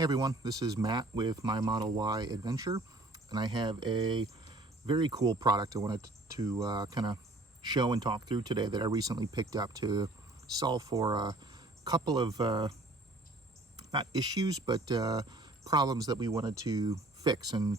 Hey everyone, this is Matt with my Model Y adventure, and I have a very cool product I wanted to kind of show and talk through today that I recently picked up to solve for a couple of not issues but problems that we wanted to fix. And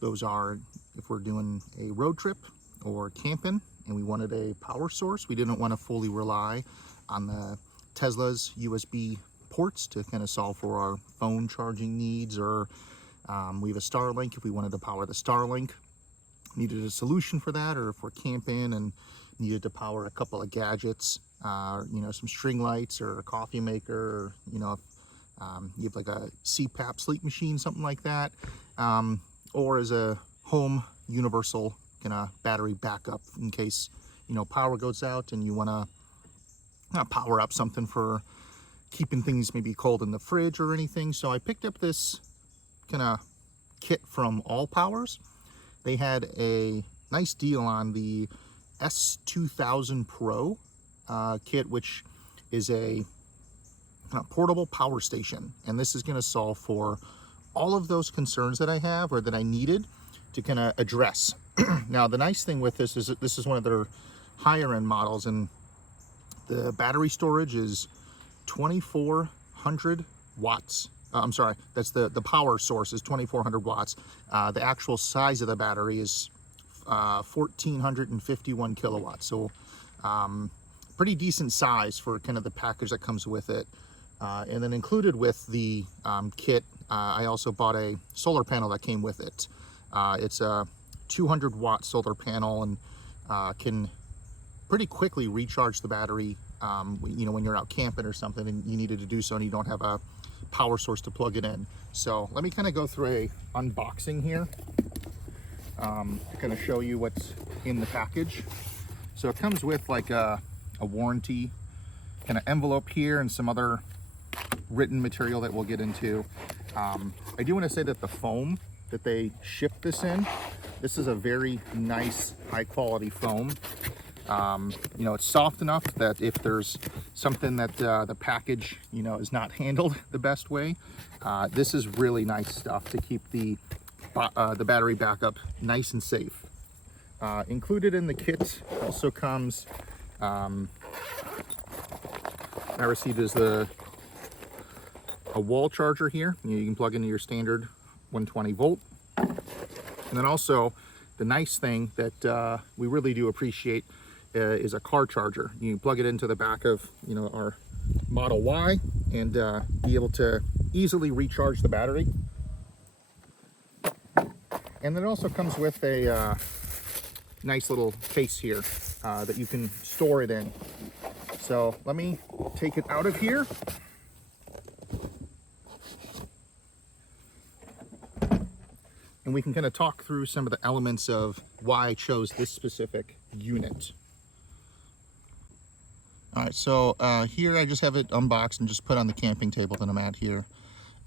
those are if we're doing a road trip or camping and we wanted a power source. We didn't want to fully rely on the Tesla's USB ports to kind of solve for our phone charging needs, or we have a Starlink if we wanted to power the Starlink. Needed a solution for that, or if we're camping and needed to power a couple of gadgets, some string lights or a coffee maker, or if you have like a CPAP sleep machine, something like that, or as a home universal kind of battery backup in case power goes out and you want to power up something for keeping things maybe cold in the fridge or anything. So I picked up this kind of kit from ALLPOWERS. They had a nice deal on the S2000 Pro kit, which is a portable power station. And this is going to solve for all of those concerns that I have, or that I needed to kind of address. Now, the nice thing with this is that this is one of their higher end models, and the battery storage is 2400 watts. I'm sorry, that's the power source is 2400 watts. The actual size of the battery is 1451 kilowatts. So pretty decent size for kind of the package that comes with it. And then included with the kit, I also bought a solar panel that came with it. It's a 200 watt solar panel and can pretty quickly recharge the battery when you're out camping or something and you needed to do so and you don't have a power source to plug it in. So let me kind of go through a unboxing here, kind of show you what's in the package. So it comes with like a warranty kind of envelope here and some other written material that we'll get into. I do want to say that the foam that they ship this in, this is a very nice high quality foam. It's soft enough that if there's something that the package is not handled the best way, this is really nice stuff to keep the battery backup nice and safe. Included in the kit also comes I received is a wall charger here. You can plug into your standard 120 volt, and then also the nice thing that we really do appreciate is a car charger. You can plug it into the back of our Model Y and be able to easily recharge the battery. And then it also comes with a nice little case here that you can store it in. So let me take it out of here. And we can kind of talk through some of the elements of why I chose this specific unit. All right, so here I just have it unboxed and just put on the camping table that I'm at here.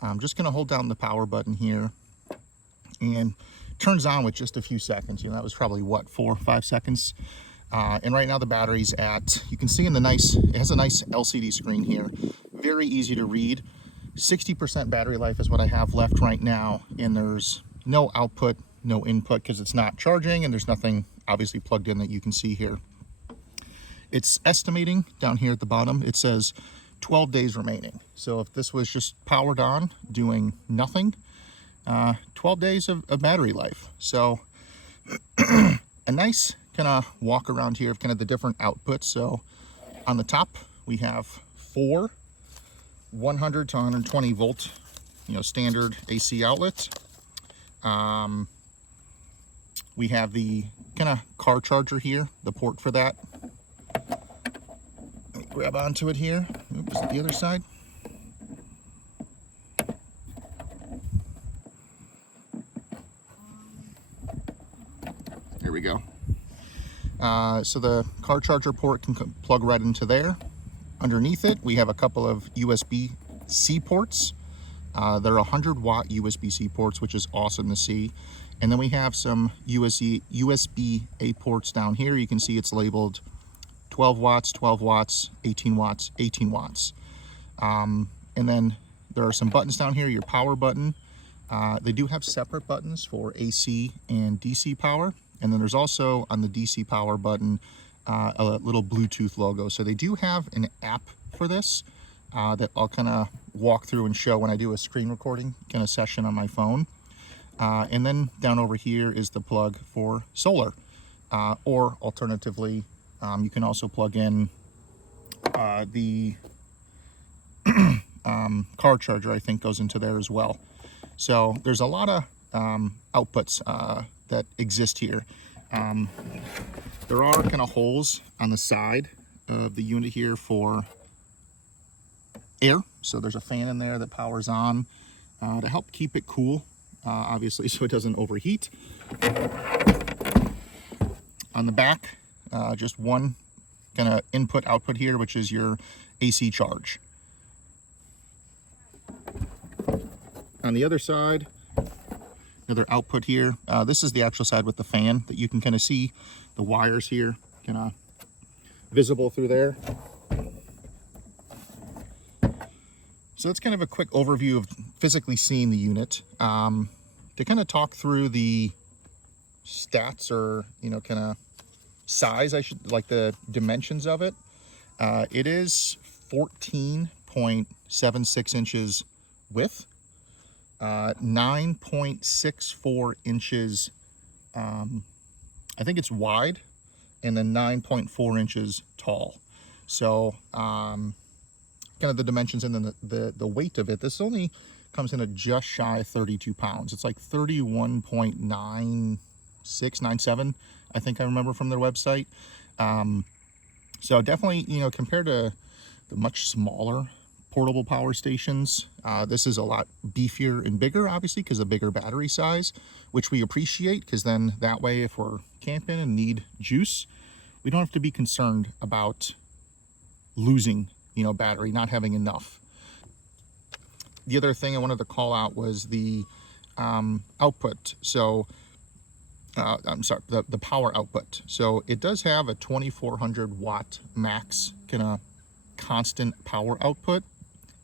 I'm just gonna hold down the power button here, and it turns on with just a few seconds. That was probably what, 4 or 5 seconds. And right now the battery's at, you can see in it has a nice LCD screen here. Very easy to read. 60% battery life is what I have left right now, and there's no output, no input, because it's not charging, and there's nothing obviously plugged in that you can see here. It's estimating down here at the bottom, it says 12 days remaining. So if this was just powered on, doing nothing, 12 days of battery life. So a nice kind of walk around here of kind of the different outputs. So on the top, we have 4 100 to 120 volt, standard AC outlets. We have the kind of car charger here, the port for that. Let me grab onto it here. Oops, the other side. There we go. So the car charger port can plug right into there. Underneath it, we have a couple of USB-C ports. They're 100 watt USB-C ports, which is awesome to see. And then we have some USB-A ports down here. You can see it's labeled 12 watts, 12 watts, 18 watts, 18 watts. And then there are some buttons down here, your power button. They do have separate buttons for AC and DC power. And then there's also on the DC power button a little Bluetooth logo. So they do have an app for this that I'll kind of walk through and show when I do a screen recording kind of session on my phone. And then down over here is the plug for solar. Or alternatively, you can also plug in the car charger, I think, goes into there as well. So there's a lot of outputs that exist here. There are kind of holes on the side of the unit here for air. So there's a fan in there that powers on to help keep it cool, obviously, so it doesn't overheat. On the back, just one kind of input output here, which is your AC charge. On the other side, another output here. This is the actual side with the fan that you can kind of see the wires here kind of visible through there. So that's kind of a quick overview of physically seeing the unit. To kind of talk through the stats, or kind of size, like the dimensions of it. It is 14.76 inches width, 9.64 inches, I think it's wide, and then 9.4 inches tall. So kind of the dimensions, and then the weight of it. This only comes in at just shy of 32 pounds. It's like 31.9697, I think I remember from their website. So definitely, compared to the much smaller portable power stations, this is a lot beefier and bigger, obviously, because of bigger battery size, which we appreciate, because then that way, if we're camping and need juice, we don't have to be concerned about losing, battery, not having enough. The other thing I wanted to call out was the output. So I'm sorry, the power output. So it does have a 2400 watt max kind of constant power output.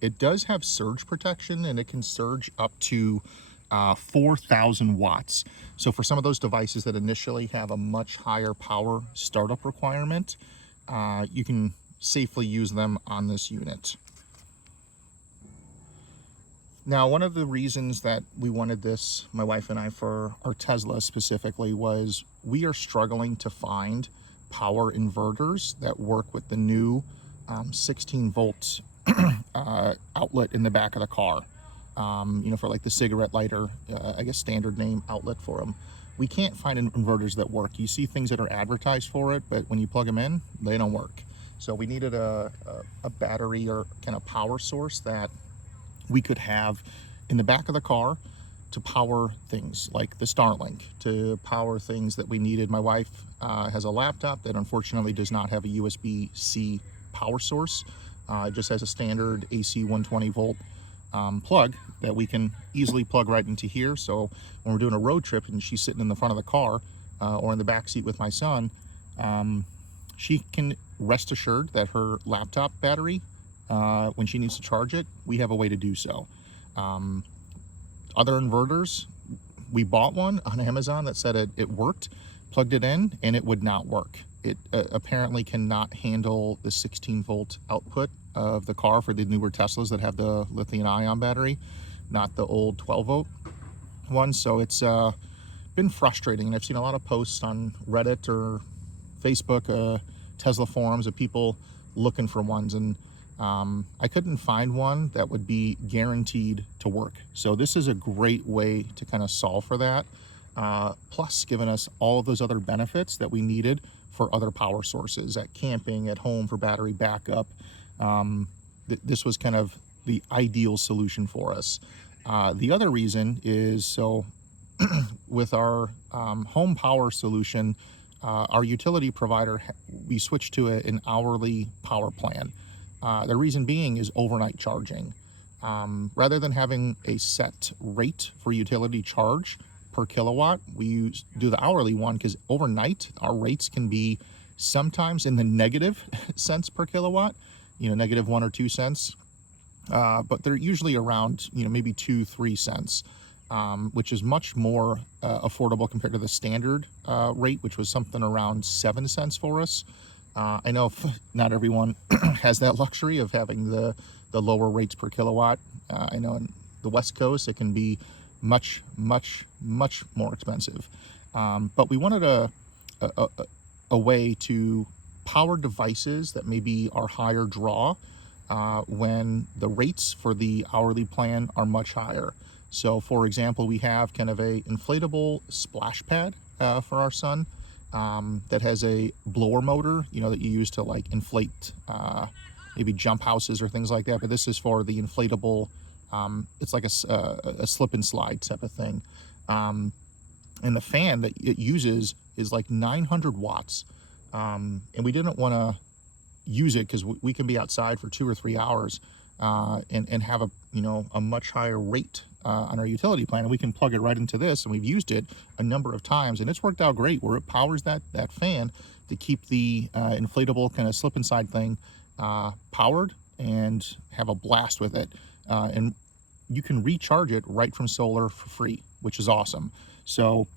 It does have surge protection, and it can surge up to 4,000 watts. So for some of those devices that initially have a much higher power startup requirement, you can safely use them on this unit. Now, one of the reasons that we wanted this, my wife and I, for our Tesla specifically, was we are struggling to find power inverters that work with the new 16 volt outlet in the back of the car. For like the cigarette lighter, I guess standard name outlet for them. We can't find inverters that work. You see things that are advertised for it, but when you plug them in, they don't work. So we needed a battery or kind of power source that we could have in the back of the car to power things like the Starlink, to power things that we needed. My wife has a laptop that unfortunately does not have a USB-C power source. It just has a standard AC 120 volt plug that we can easily plug right into here. So when we're doing a road trip and she's sitting in the front of the car or in the back seat with my son, she can rest assured that her laptop battery, when she needs to charge it, we have a way to do so. Other inverters, we bought one on Amazon that said it worked, plugged it in, and it would not work. It apparently cannot handle the 16 volt output of the car for the newer Teslas that have the lithium ion battery, not the old 12 volt one. So it's been frustrating, and I've seen a lot of posts on Reddit or Facebook, Tesla forums, of people looking for ones, and I couldn't find one that would be guaranteed to work. So this is a great way to kind of solve for that, plus giving us all of those other benefits that we needed for other power sources at camping, at home for battery backup. This was kind of the ideal solution for us. The other reason is, so with our home power solution, our utility provider, we switched to an hourly power plan. The reason being is overnight charging. Rather than having a set rate for utility charge per kilowatt, we do the hourly one, because overnight our rates can be sometimes in the negative cents per kilowatt, -1 or 2 cents. but they're usually around, maybe 2-3 cents, which is much more affordable compared to the standard rate, which was something around 7 cents for us. I know not everyone has that luxury of having the lower rates per kilowatt. I know in the West Coast it can be much more expensive. But we wanted a way to power devices that maybe are higher draw when the rates for the hourly plan are much higher. So for example, we have kind of a inflatable splash pad for our son that has a blower motor, that you use to like inflate maybe jump houses or things like that. But this is for the inflatable, it's like a slip and slide type of thing. And the fan that it uses is like 900 watts. And we didn't want to use it because we can be outside for 2 or 3 hours and have a much higher rate on our utility plan, and we can plug it right into this, and we've used it a number of times, and it's worked out great where it powers that fan to keep the inflatable kind of slip inside thing powered and have a blast with it. And you can recharge it right from solar for free, which is awesome. So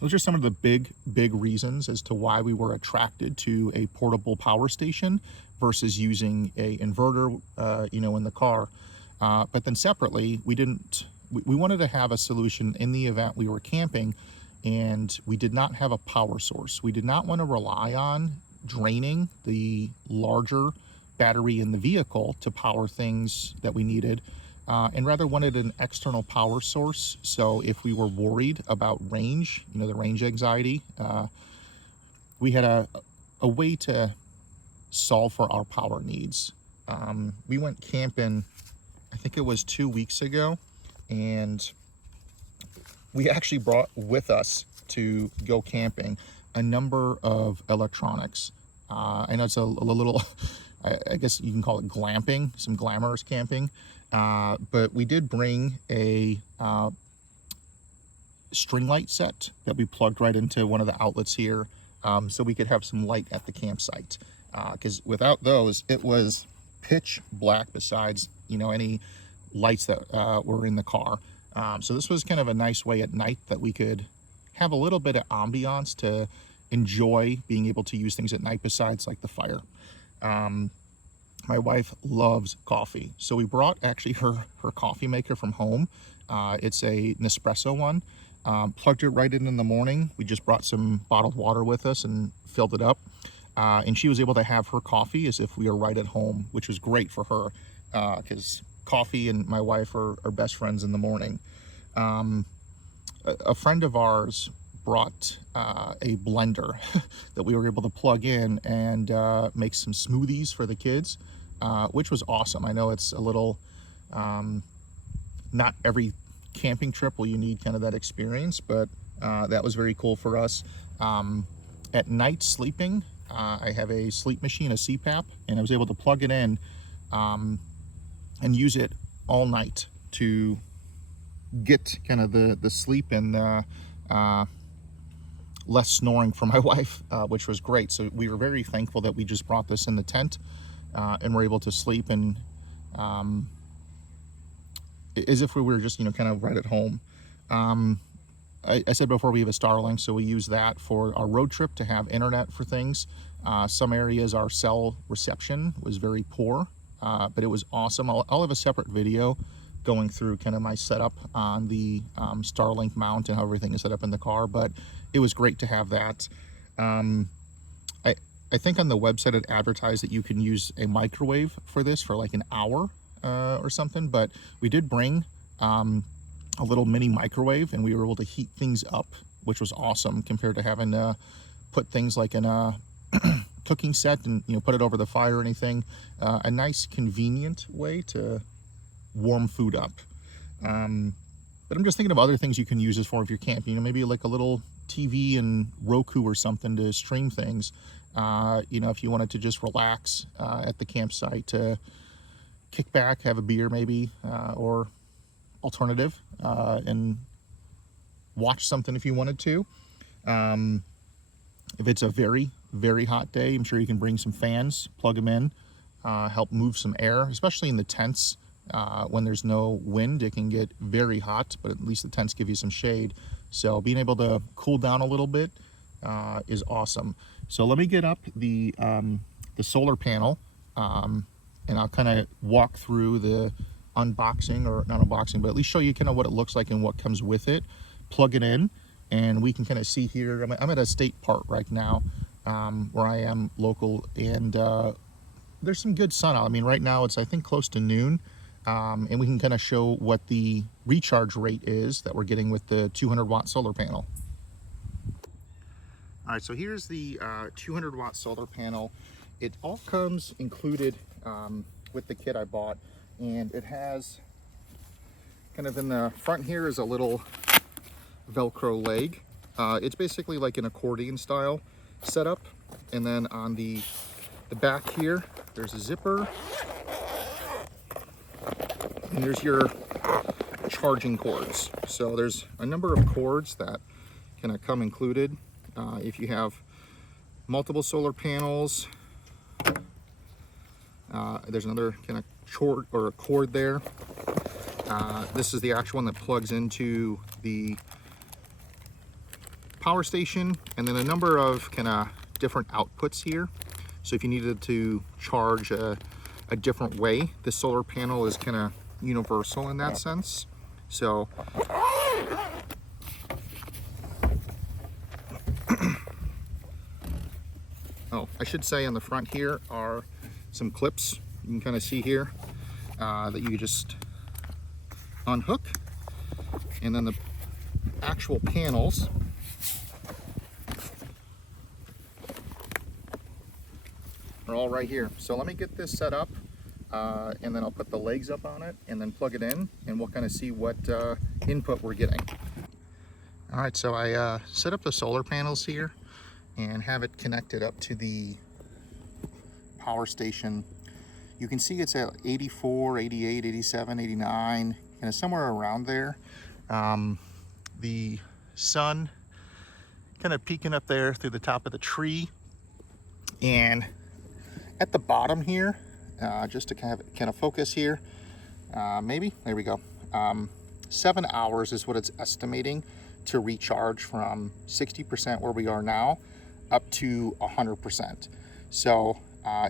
those are some of the big reasons as to why we were attracted to a portable power station versus using a inverter, in the car. But then separately, we wanted to have a solution in the event we were camping and we did not have a power source. We did not want to rely on draining the larger battery in the vehicle to power things that we needed. And rather wanted an external power source. So if we were worried about range, the range anxiety, we had a way to solve for our power needs. We went camping, I think it was 2 weeks ago, and we actually brought with us to go camping a number of electronics. I know it's a little, I guess you can call it glamping, some glamorous camping. But we did bring a string light set that we plugged right into one of the outlets here, so we could have some light at the campsite. Because without those, it was pitch black besides, any lights that were in the car. So this was kind of a nice way at night that we could have a little bit of ambiance to enjoy being able to use things at night besides like the fire. My wife loves coffee, so we brought actually her coffee maker from home. It's a Nespresso one. Plugged it right in the morning. We just brought some bottled water with us and filled it up. And she was able to have her coffee as if we were right at home, which was great for her because coffee and my wife are best friends in the morning. A friend of ours brought a blender that we were able to plug in and make some smoothies for the kids, which was awesome. I know it's a little, not every camping trip will you need kind of that experience, but that was very cool for us. At night sleeping, I have a sleep machine, a CPAP, and I was able to plug it in and use it all night to get kind of the sleep and less snoring from my wife, which was great. So we were very thankful that we just brought this in the tent and were able to sleep and as if we were just, kind of right at home. I said before we have a Starlink, so we use that for our road trip to have internet for things. Some areas our cell reception was very poor, but it was awesome. I'll have a separate video going through kind of my setup on the Starlink mount and how everything is set up in the car, but it was great to have that. I think on the website it advertised that you can use a microwave for this for like an hour or something, but we did bring a little mini microwave and we were able to heat things up, which was awesome compared to having to put things like in a cooking set and put it over the fire or anything. A nice convenient way to warm food up. But I'm just thinking of other things you can use this for if you're camping, maybe like a little TV and Roku or something to stream things. If you wanted to just relax at the campsite, to kick back, have a beer maybe, or alternative, and watch something if you wanted to. If it's a very, very hot day, I'm sure you can bring some fans, plug them in, help move some air, especially in the tents. When there's no wind, it can get very hot, but at least the tents give you some shade. So being able to cool down a little bit is awesome. So let me get up the solar panel, and I'll kind of walk through the unboxing, or not unboxing, but at least show you kind of what it looks like and what comes with it. Plug it in, and we can kind of see here. I'm at a state park right now, where I am local, and there's some good sun out. I mean, right now it's, I think, close to noon, and we can kind of show what the recharge rate is that we're getting with the 200-watt solar panel. All right, so here's the 200-watt solar panel. It all comes included with the kit I bought, and it has kind of in the front here is a little Velcro leg. It's basically like an accordion style setup, and then on the back here there's a zipper, and there's your charging cords. So there's a number of cords that kind of come included if you have multiple solar panels. There's another kind of cord or a cord there. This is the actual one that plugs into the power station, and then a number of kind of different outputs here. So if you needed to charge a different way, the solar panel is kind of universal in that sense. So oh, I should say on the front here are some clips you can kind of see here that you just unhook, and then the actual panels are all right here. So let me get this set up, and then I'll put the legs up on it and then plug it in, and we'll kind of see what input we're getting. All right, so I set up the solar panels here and have it connected up to the power station. You can see it's at 84, 88, 87, 89, kind of somewhere around there. The sun kind of peeking up there through the top of the tree, and at the bottom here, just to kind of focus here, maybe, there we go. 7 hours is what it's estimating to recharge from 60% where we are now up to 100%. So,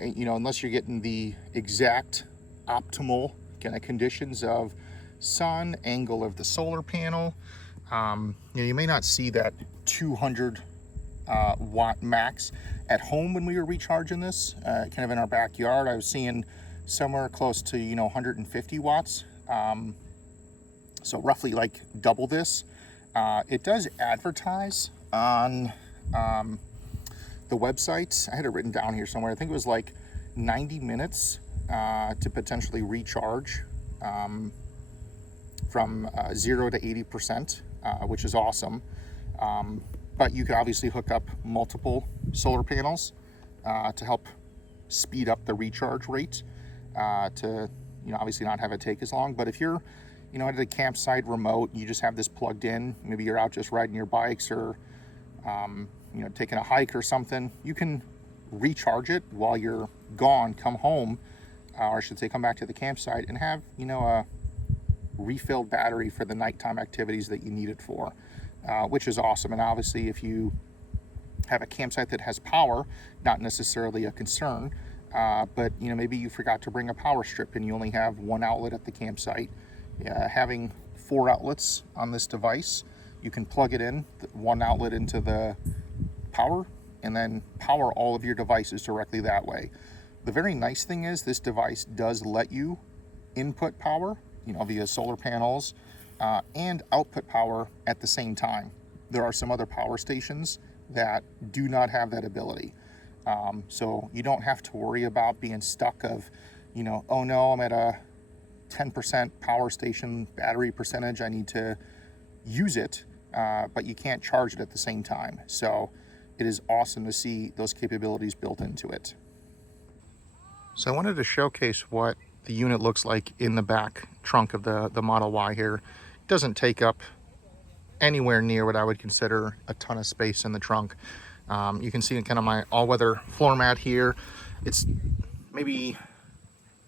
you know, unless you're getting the exact optimal kind of conditions of sun, angle of the solar panel, you know, you may not see that 200 watt max at home. When we were recharging this, kind of in our backyard, I was seeing somewhere close to, you know, 150 watts. So roughly like double this. It does advertise on the websites. I had it written down here somewhere. I think it was like 90 minutes to potentially recharge from 0 to 80%, which is awesome. But you could obviously hook up multiple solar panels to help speed up the recharge rate, to, you know, obviously not have it take as long. But if you're, you know, at a campsite remote, you just have this plugged in, maybe you're out just riding your bikes or you know, taking a hike or something, you can recharge it while you're gone, come home, or I should say come back to the campsite and have, you know, a refilled battery for the nighttime activities that you need it for, which is awesome. And obviously if you have a campsite that has power, not necessarily a concern, but, you know, maybe you forgot to bring a power strip and you only have one outlet at the campsite. Having 4 outlets on this device, you can plug it in, one outlet into the power, and then power all of your devices directly that way. The very nice thing is this device does let you input power, you know, via solar panels, and output power at the same time. There are some other power stations that do not have that ability. So you don't have to worry about being stuck of, you know, oh no, I'm at a 10% power station battery percentage, I need to use it, but you can't charge it at the same time. So it is awesome to see those capabilities built into it. So I wanted to showcase what the unit looks like in the back trunk of the Model Y here. It doesn't take up anywhere near what I would consider a ton of space in the trunk. You can see kind of my all-weather floor mat here. It's maybe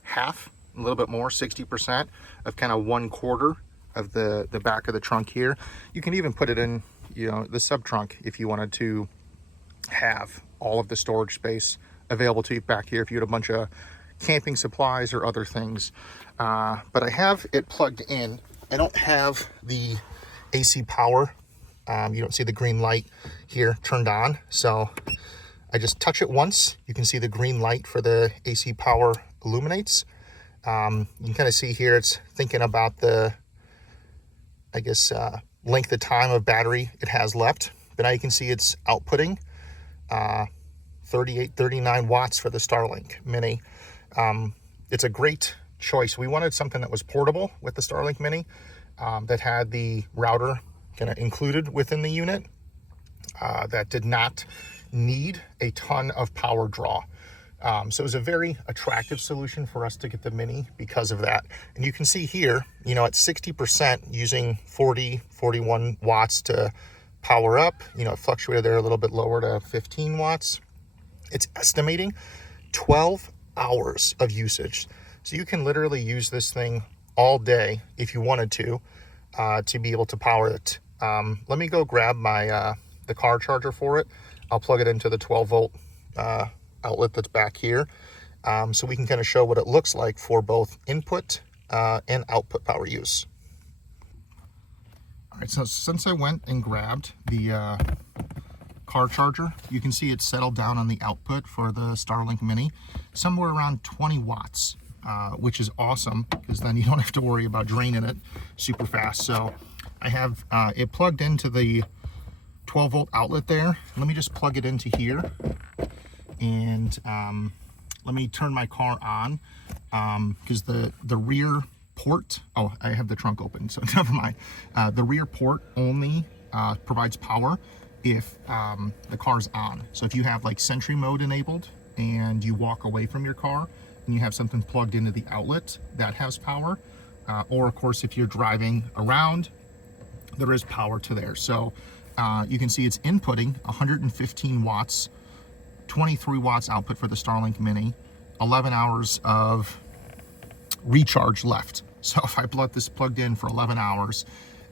half a little bit more, 60% of kind of 1/4 of the back of the trunk here. You can even put it in, you know, the sub trunk if you wanted to have all of the storage space available to you back here if you had a bunch of camping supplies or other things. But I have it plugged in. I don't have the AC power. You don't see the green light here turned on, so I just touch it once. You can see the green light for the AC power illuminates. You can kind of see here it's thinking about the, I guess, length of time of battery it has left. But now you can see it's outputting 39 watts for the Starlink Mini. It's a great choice. We wanted something that was portable with the Starlink Mini, that had the router kind of included within the unit, that did not need a ton of power draw. So it was a very attractive solution for us to get the Mini because of that. And you can see here, you know, at 60% using 41 watts to power up, you know, it fluctuated there a little bit lower to 15 watts. It's estimating 12 hours of usage. So you can literally use this thing all day if you wanted to be able to power it. Let me go grab my the car charger for it. I'll plug it into the 12 volt outlet that's back here, so we can kind of show what it looks like for both input and output power use. All right, so since I went and grabbed the car charger, you can see it's settled down on the output for the Starlink Mini, somewhere around 20 watts, which is awesome because then you don't have to worry about draining it super fast. So I have it plugged into the 12 volt outlet there. Let me just plug it into here, and let me turn my car on, because the rear port, oh, I have the trunk open, so never mind. The rear port only provides power if the car's on. So if you have like Sentry mode enabled and you walk away from your car and you have something plugged into the outlet, that has power. Or of course, if you're driving around, there is power to there. So you can see it's inputting 115 watts, 23 watts output for the Starlink Mini, 11 hours of recharge left. So if I let this plugged in for 11 hours,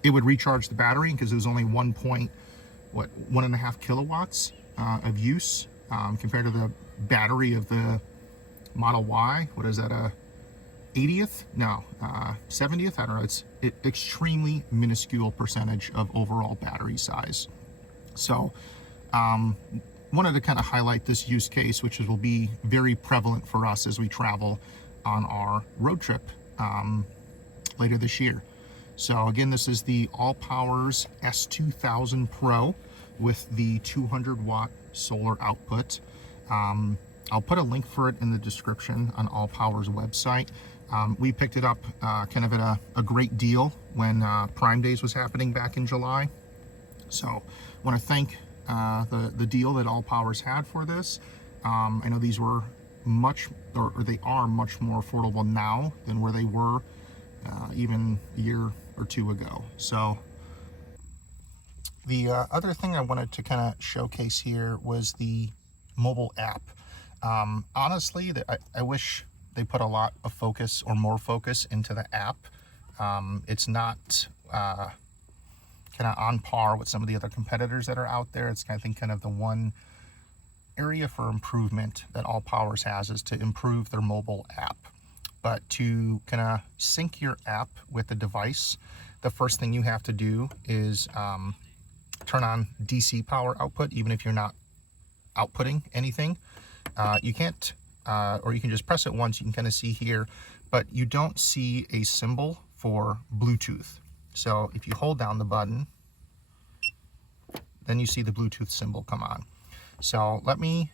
it would recharge the battery because it was only 1.5 kilowatts of use, compared to the battery of the Model Y. What is that, a 80th? No, 70th? I don't know. It's extremely minuscule percentage of overall battery size. So wanted to kind of highlight this use case, which will be very prevalent for us as we travel on our road trip later this year. So again, this is the ALLPOWERS S2000 Pro with the 200 watt solar output. I'll put a link for it in the description on ALLPOWERS website. We picked it up kind of at a great deal when Prime Days was happening back in July. So I want to thank the deal that ALLPOWERS had for this. I know these were they are much more affordable now than where they were even a year or two ago. So the other thing I wanted to kind of showcase here was the mobile app. Honestly, I wish they put a lot of focus or more focus into the app. It's not kind of on par with some of the other competitors that are out there. It's I think kind of the one area for improvement that ALLPOWERS has is to improve their mobile app. But to kind of sync your app with the device, the first thing you have to do is turn on DC power output, even if you're not outputting anything. You can't, or you can just press it once, you can kind of see here, but you don't see a symbol for Bluetooth. So if you hold down the button, then you see the Bluetooth symbol come on. So let me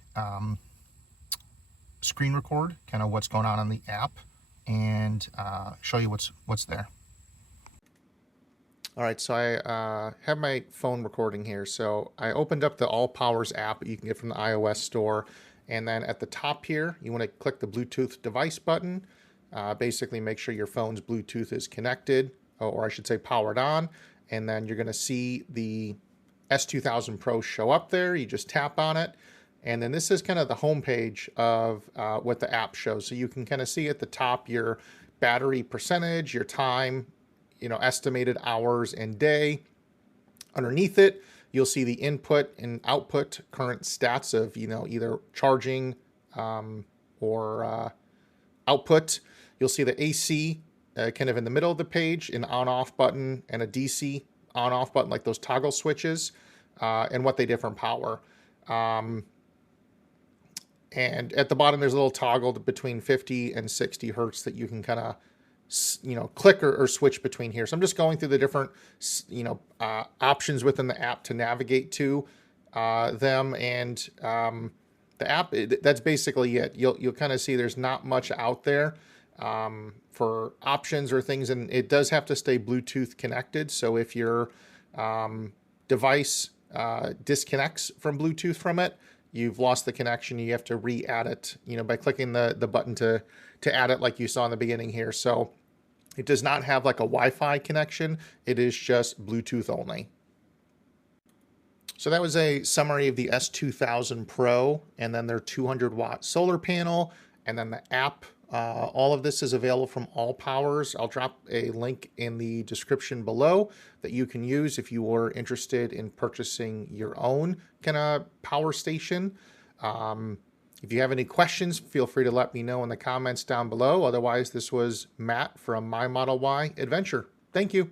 screen record kind of what's going on in the app and show you what's there. All right, so I have my phone recording here. So I opened up the ALLPOWERS app that you can get from the iOS store. And then at the top here, you want to click the Bluetooth device button. Basically make sure your phone's Bluetooth is connected, or I should say powered on. And then you're going to see the S2000 Pro show up there. You just tap on it. And then this is kind of the home page of what the app shows. So you can kind of see at the top your battery percentage, your time, estimated hours and day. Underneath it, you'll see the input and output current stats of, either charging or output. You'll see the AC kind of in the middle of the page, an on-off button, and a DC on-off button, like those toggle switches, and what they different power. And at the bottom, there's a little toggle between 50 and 60 hertz that you can kind of, click or switch between here. So I'm just going through the different, options within the app to navigate to them. And the app, that's basically it. You'll kind of see there's not much out there for options or things, and it does have to stay Bluetooth connected. So if your device disconnects from Bluetooth from it, you've lost the connection. You have to re-add it, by clicking the button to add it, like you saw in the beginning here. So it does not have like a Wi-Fi connection. It is just Bluetooth only. So that was a summary of the S2000 Pro, and then their 200-watt solar panel, and then the app. All of this is available from ALLPOWERS. I'll drop a link in the description below that you can use if you are interested in purchasing your own kind of power station. If you have any questions, feel free to let me know in the comments down below. Otherwise, this was Matt from My Model Y Adventure. Thank you.